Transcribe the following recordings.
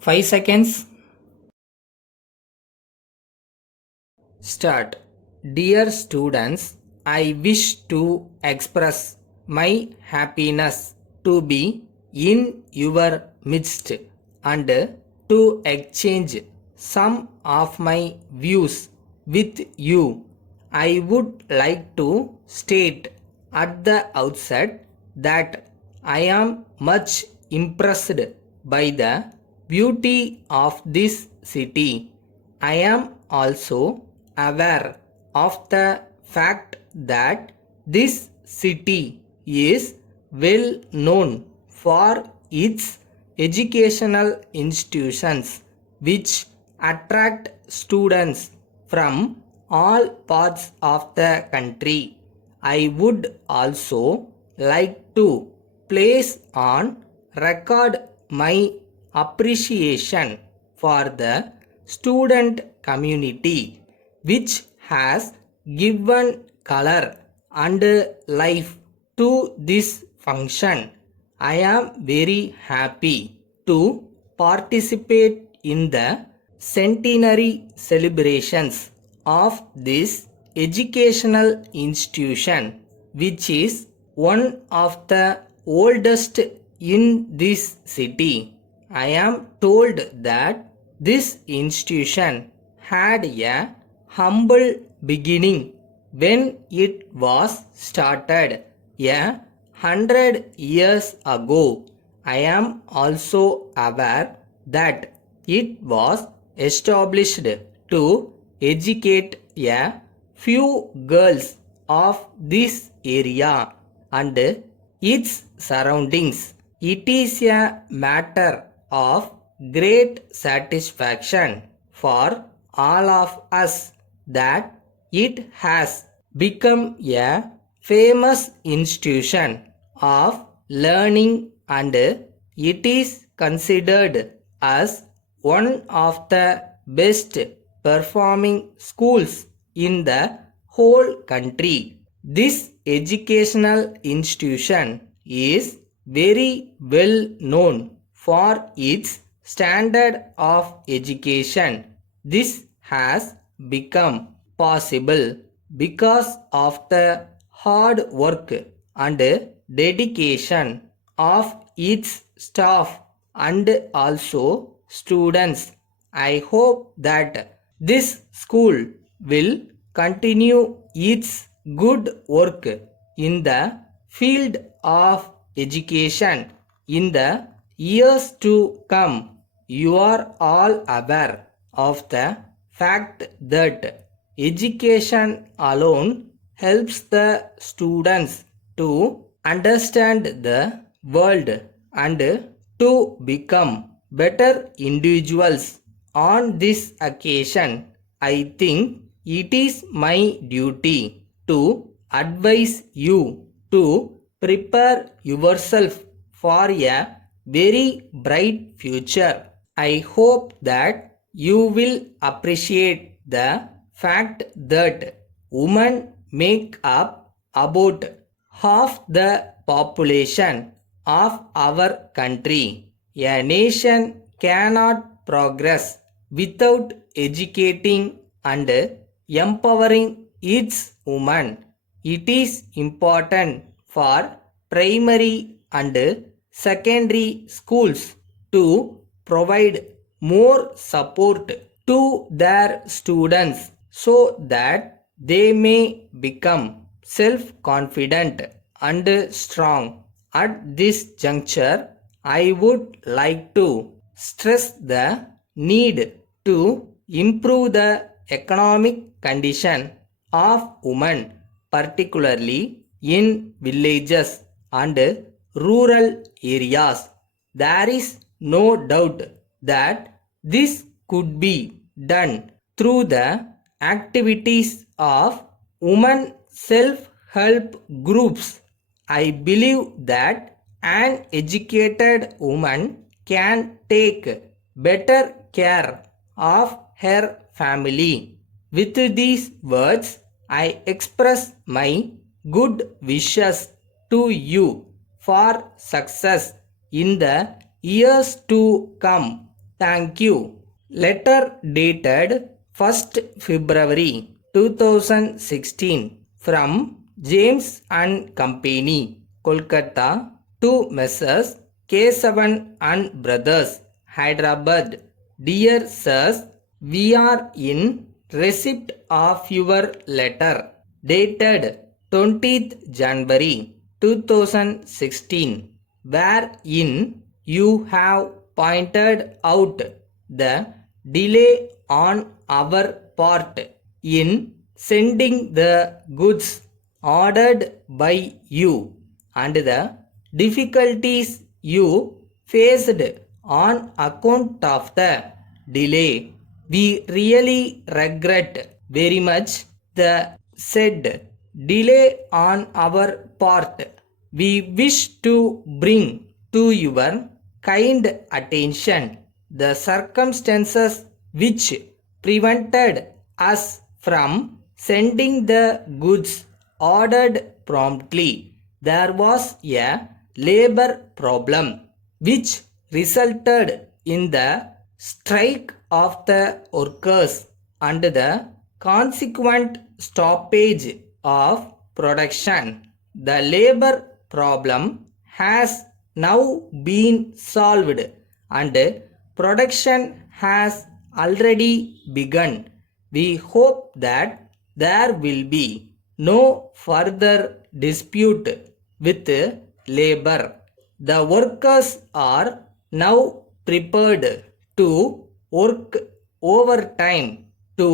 5 seconds. Start. Dear students, I wish to express my happiness to be in your midst and to exchange some of my views with you. I would like to state at the outset that I am much impressed by the beauty of this city. I am also aware of the fact that this city is well known for its educational institutions which attract students from all parts of the country. I would also like to place on record my appreciation for the student community which has given color and life to this function. I am very happy to participate in the centenary celebrations of this educational institution, which is one of the oldest in this city. I am told that this institution had a humble beginning when it was started 100 years ago. I am also aware that it was established to educate a few girls of this area and its surroundings. It is a matter of great satisfaction for all of us that it has become a famous institution of learning and it is considered as one of the best performing schools in the whole country. This educational institution is very well known for its standard of education. This has become possible because of the hard work and dedication of its staff and also students. I hope that this school will continue its good work in the field of education in the years to come. You are all aware of the fact that education alone helps the students to understand the world and to become better individuals. On this occasion, I think it is my duty to advise you to prepare yourself for a very bright future. I hope that you will appreciate the fact that women make up about half the population of our country. A nation cannot progress without educating and empowering its women. It is important for primary and secondary schools to provide more support to their students so that they may become self confident and strong. At this juncture, I would like to stress the need to improve the economic condition of women, particularly in villages and rural areas. There is no doubt that this could be done through the activities of women self-help groups. I believe that an educated woman can take better care of her family. With these words, I express my good wishes to you for success in the years to come. Thank you. Letter dated 1st February 2016 from James and Company, Kolkata to Messrs. Kesavan and Brothers, Hyderabad. Dear Sirs, we are in receipt of your letter dated 20th January 2016, wherein you have pointed out the delay on our part in sending the goods ordered by you and the difficulties you faced on account of the delay. We really regret very much the said delay on our part. We wish to bring to your kind attention the circumstances which prevented us from sending the goods ordered promptly. There was a labor problem which resulted in the strike of the workers and the consequent stoppage of production. The labor problem has now been solved and production has already begun. We hope that there will be no further dispute with labor. The workers are now prepared to work overtime to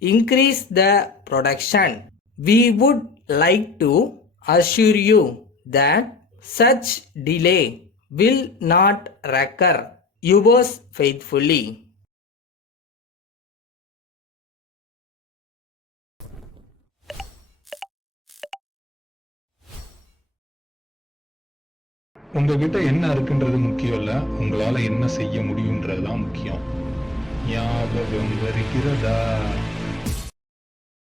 increase the production. We would like to assure you that such delay will not recur. Yours faithfully. உங்ககிட்ட என்ன இருக்குன்றது முக்கியம் இல்ல, உங்களால என்ன செய்ய முடியும்ன்றதுதான் முக்கியம். ஞாபகம் வருகிறதா?